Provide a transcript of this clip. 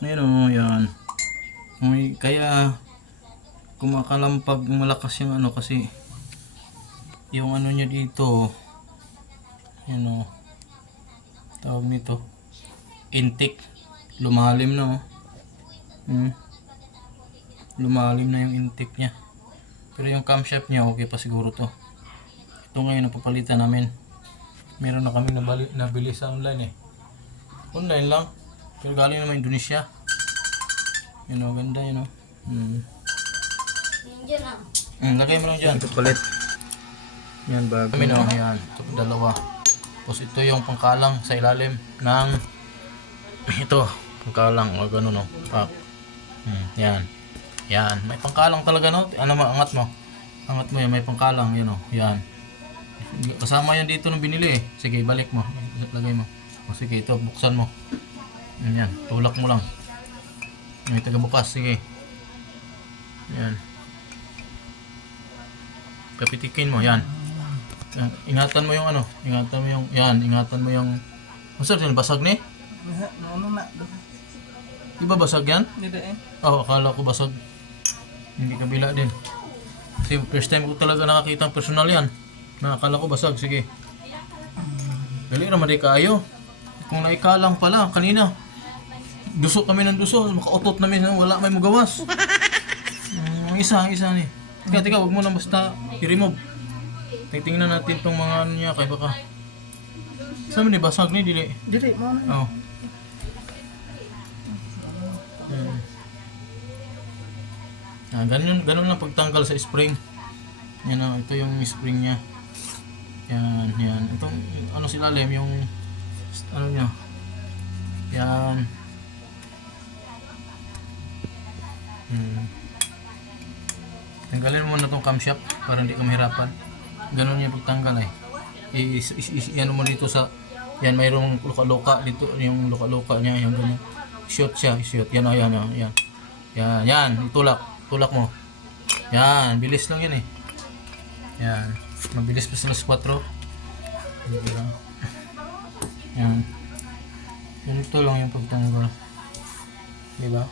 Ngayon o, yan. Kaya kumakalampag malakas yung ano kasi yung ano niya dito, yan o, tawag nito, intake. Lumalim na o. Lumalim na yung intake niya. Pero yung camshaft niya okay pa siguro to. Ito ngayon napapalitan namin. Meron na kami nabili sa online eh. Online lang. Pero galing naman Indonesia. Yun o, ganda yun o. Lagay mo lang dyan. Ito palit. Yan bago. Kami no, yan. Ito dalawa. Tapos ito yung pangkalang sa ilalim ng ito. Pangkalang o gano'n o. Pak. Yan. Yan. May pangkalang talaga no. Ano mo, angat mo. Angat mo yan. May pangkalang. Yan o. Yan. Kasama yan dito nung binili eh. Sige, balik mo. Lagay mo. O sige, ito. Buksan mo. Yan. Tulak mo lang. May taga-bukas. Sige. Yan. Kapitikin mo. Yan. Ingatan mo yung ano. Ingatan mo yung. Yan. Ingatan mo yung. Masarap yan. Basag ni? Di ba basag yan? Hindi eh. Oo, akala ko basag. Hindi kabila din. Kasi first time ko talaga nakakita ang personal yan. Nakakala ko basag. Sige. Dali naman di kayo. Kung naikalang pala kanina. Duso kami ng duso. Makautot namin. Wala may magawas. Ang isa ni. Tika, wag mo lang basta i-remove. Tingnan natin tong mga ano niya. Kaya baka. Saan ni basag ni? Dili. Dili mo na. Oo. Ganun lang pagtanggal sa spring. Yan o, ito yung spring niya. Yan. Itong ano sila lem, yung ano niya. Yan. Tanggalin mo muna itong camshaft para hindi ka mahirapan. Ganun yung pagtanggal eh. Ano mo dito sa, yan mayroong luka-luka dito, yung luka-luka niya, yung ganyan. Shoot siya, shoot. Yan. Yan, tulak mo. Yan, bilis lang yan eh. Yan, mabilis pa sa las 4. Yan. Ganito lang yung pagtanggal. Diba?